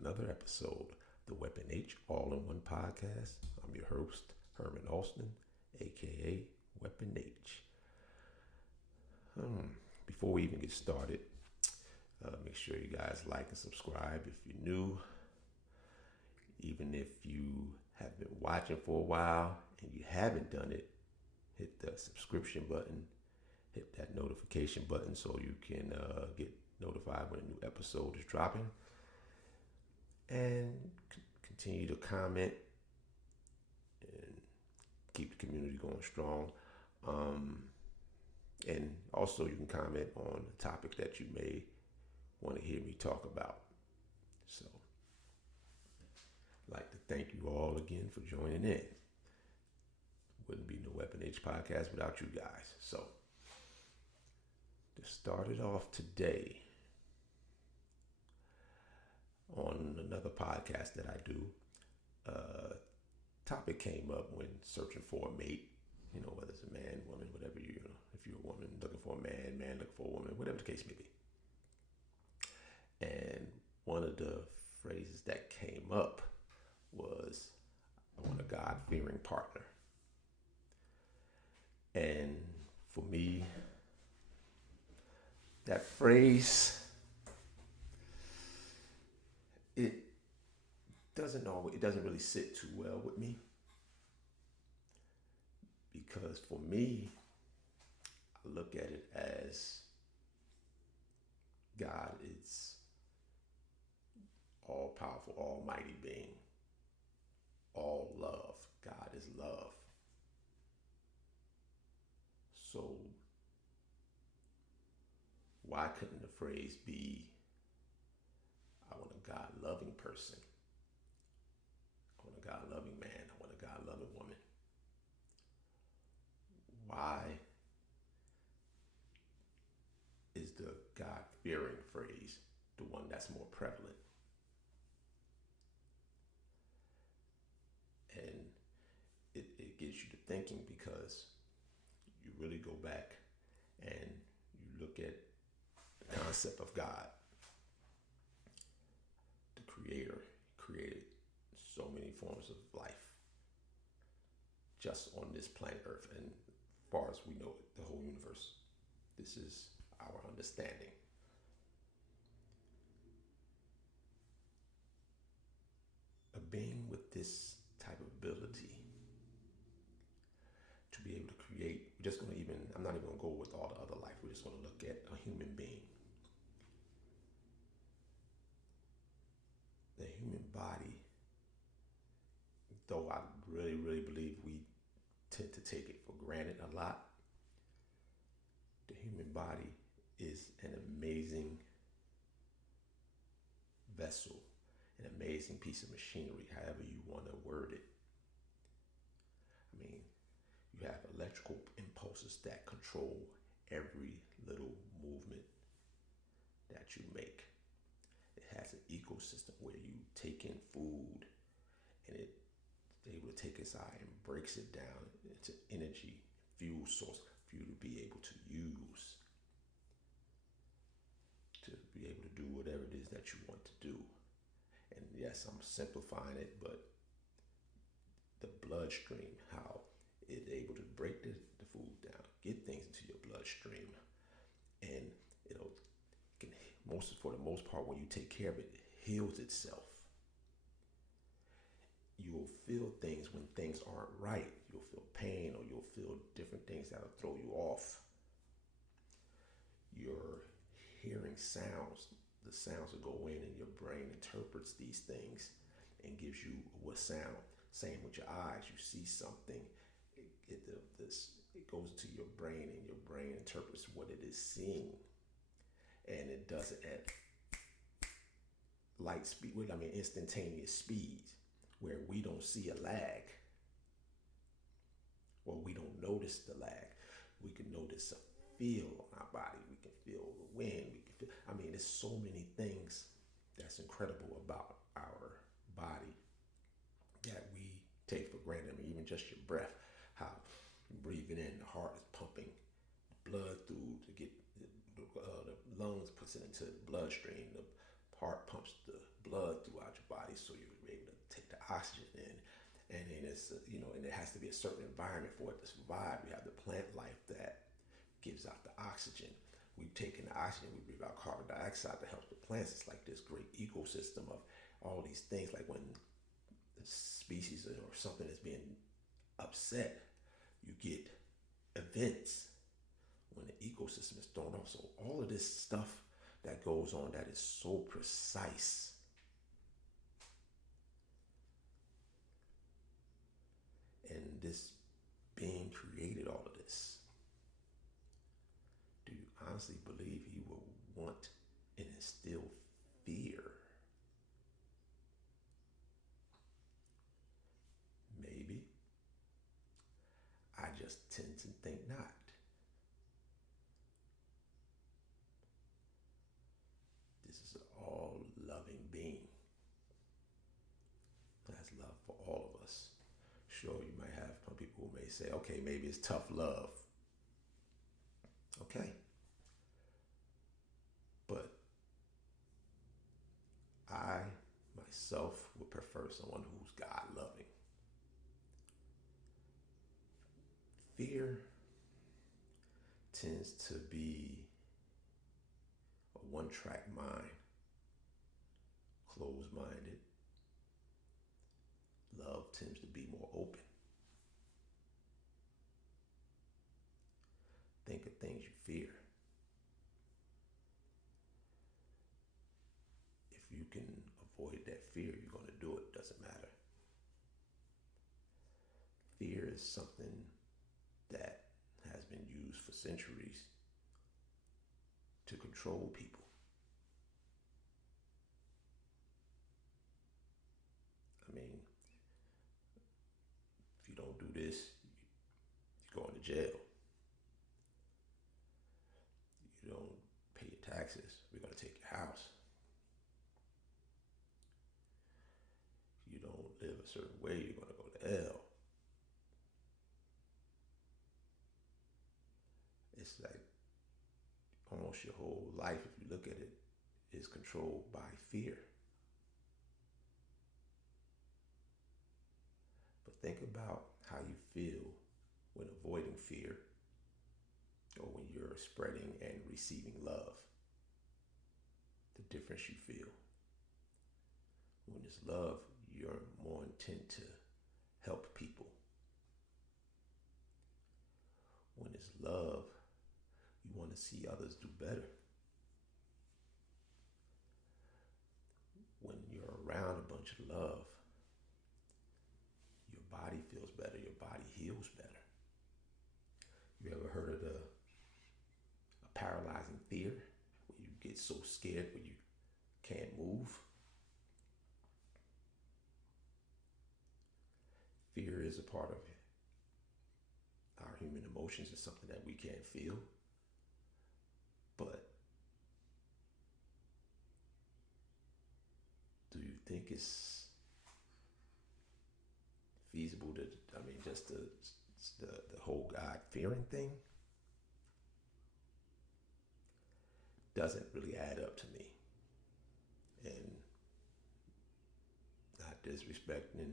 another episode of the Weapon H All-in-One Podcast. I'm your host, Herman Austin, aka Weapon H. Before we even get started, make sure you guys like and subscribe if you're new. Even if you have been watching for a while and you haven't done it, hit the subscription button, hit that notification button so you can get notified when a new episode is dropping. And continue to comment and keep the community going strong. And also you can comment on the topic that you may want to hear me talk about. So I'd like to thank you all again for joining in. Wouldn't be no Weapon H podcast without you guys. So to start it off today, on another podcast that I do, topic came up when searching for a mate, whether it's a man, woman, whatever if you're a woman looking for a man, man looking for a woman, whatever the case may be. And one of the phrases that came up was, I want a God-fearing partner. And for me, that phrase, it doesn't really sit too well with me, because for me, I look at it as God is all powerful, almighty being, all love. God is love. So why couldn't the phrase be, I want a God-loving person? I want a God-loving man. I want a God-loving woman. Why is the God-fearing phrase the one that's more prevalent? And it gets you to thinking, because you really go back and you look at the concept of God. The Creator created so many forms of life just on this planet Earth, and as far as we know it, the whole universe. This is our understanding. A being with this type of ability to be able to create, I'm not even going to go with all the other life, we're just going to look at a human being. The human body, though I really, really believe we tend to take it for granted a lot, the human body is an amazing vessel, an amazing piece of machinery, however you want to word it. I mean, you have electrical impulses that control every little movement that you make. It has an ecosystem where you take in food and it's able to take inside and breaks it down into energy, fuel source for you to be able to use, to be able to do whatever it is that you want to do. And yes, I'm simplifying it, but the bloodstream, how it's able to break the food down, get things into your bloodstream, and for the most part, when you take care of it, it heals itself. You'll feel things when things aren't right. You'll feel pain, or you'll feel different things that'll throw you off. You're hearing sounds. The sounds will go in and your brain interprets these things and gives you what sound. Same with your eyes. You see something, it goes to your brain, and your brain interprets what it is seeing. And it does it at light speed, instantaneous speeds, where we don't see a lag, or we don't notice the lag. We can notice a feel on our body. We can feel the wind. There's so many things that's incredible about our body that we take for granted. Even just your breath, how you're breathing in, the heart is pumping blood through to get the lungs puts it into the bloodstream. The heart pumps the blood through body so you're able to take the oxygen in. And then and it has to be a certain environment for it to survive. We have the plant life that gives out the oxygen. We've taken the oxygen, we breathe out carbon dioxide that helps the plants. It's like this great ecosystem of all these things. Like when the species or something is being upset, you get events when the ecosystem is thrown off. So all of this stuff that goes on that is so precise. And this being created all of this. Do you honestly believe he will want and instill fear? Maybe. I just tend to think not. This is an all-loving being that has love for all of us. Sure, you might have some people who may say, okay, maybe it's tough love. Okay. But I myself would prefer someone who's God-loving. Fear tends to be a one-track mind, closed-minded. Love tends to be more open. Think of things you fear. If you can avoid that fear, you're going to do it. Doesn't matter. Fear is something that has been used for centuries to control people. I mean, if you don't do this, you're going to jail. You don't pay your taxes, we're going to take your house. You don't live a certain way, you're going to go to hell. It's like almost your whole life, if you look at it, is controlled by fear. But think about how you feel when avoiding fear or when you're spreading and receiving love. The difference you feel. When it's love, you're more intent to help people. When it's love, you want to see others do better. When you're around a bunch of love, your body feels better, your body heals better. You ever heard of a paralyzing fear, where you get so scared where you can't move? Fear is a part of our human emotions. It's something that we can't feel. But do you think it's feasible to, just the whole God-fearing thing doesn't really add up to me. And not disrespecting,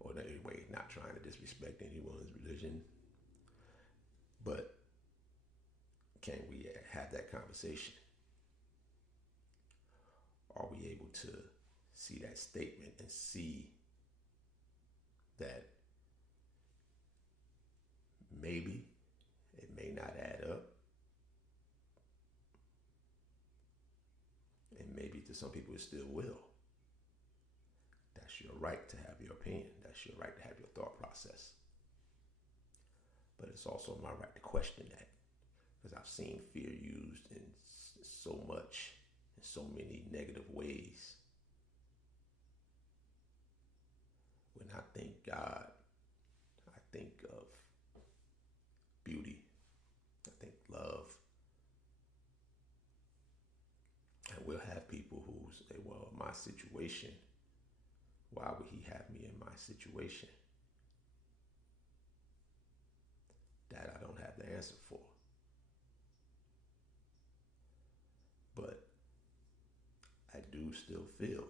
or anyway, not trying to disrespect anyone's religion, but can we have that conversation? Are we able to see that statement and see that maybe it may not add up? And maybe to some people it still will. That's your right to have your opinion. That's your right to have your thought process. But it's also my right to question that. Because I've seen fear used in so many negative ways. When I think God, I think of beauty. I think love. And we'll have people who say, well, my situation, why would he have me in my situation? That I don't have the answer for. But I do still feel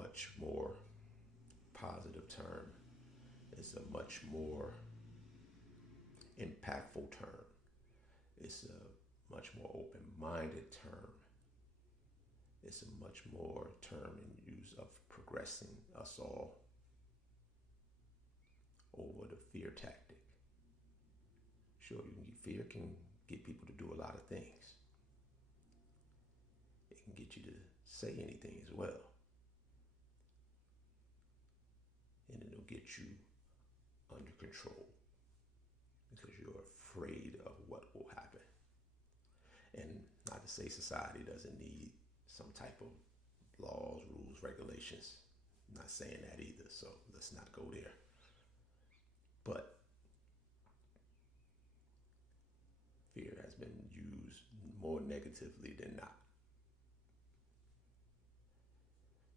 much more positive term. It's a much more impactful term. It's a much more open-minded term. It's a much more term in use of progressing us all over the fear tactic. Sure, fear can get people to do a lot of things. It can get you to say anything as well. And it'll get you under control because you're afraid of what will happen. And not to say society doesn't need some type of laws, rules, regulations. I'm not saying that either, so let's not go there. But fear has been used more negatively than not.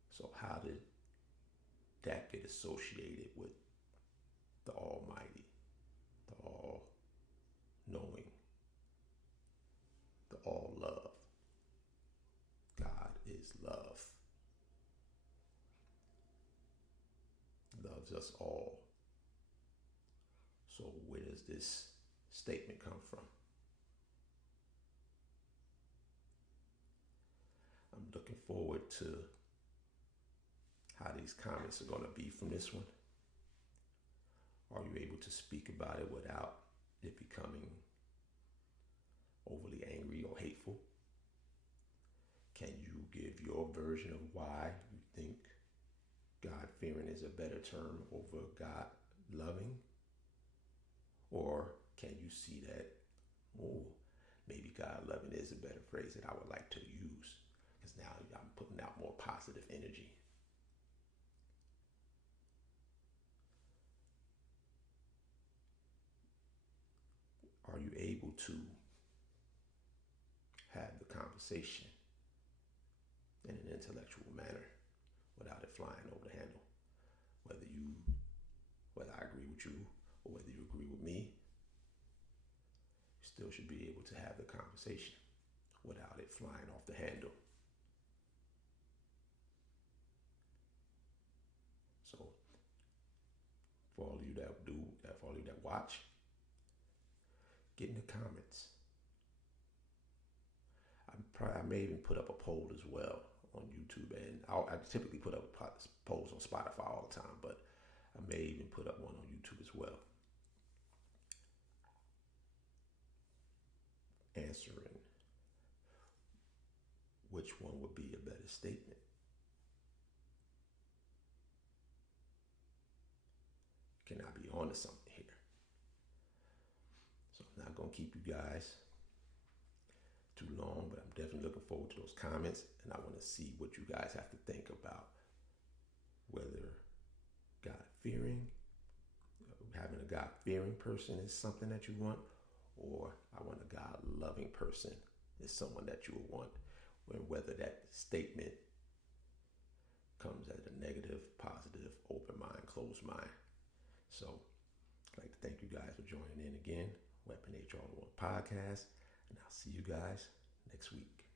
So how did that get associated with the Almighty, the all-knowing, the all-love? God is love. Loves us all. So where does this statement come from? I'm looking forward to how these comments are going to be from this one. Are you able to speak about it without it becoming overly angry or hateful? Can you give your version of why you think God-fearing is a better term over God-loving? Or can you see that, maybe God-loving is a better phrase that I would like to use because now I'm putting out more positive energy. Are you able to have the conversation in an intellectual manner without it flying over the handle? Whether I agree with you or whether you agree with me, you still should be able to have the conversation without it flying off the handle. So for all of you that watch, get in the comments. I may even put up a poll as well on YouTube, and I typically put up polls on Spotify all the time, but I may even put up one on YouTube as well. Answering which one would be a better statement. Can I be onto something here? So I'm not going to keep you guys too long, but I'm definitely looking forward to those comments, and I want to see what you guys have to think about whether God-fearing, having a God-fearing person is something that you want, or I want a God-loving person is someone that you would want, and whether that statement comes as a negative, positive, open mind, closed mind. So I'd like to thank you guys for joining in again, Weapon HR Podcast, and I'll see you guys next week.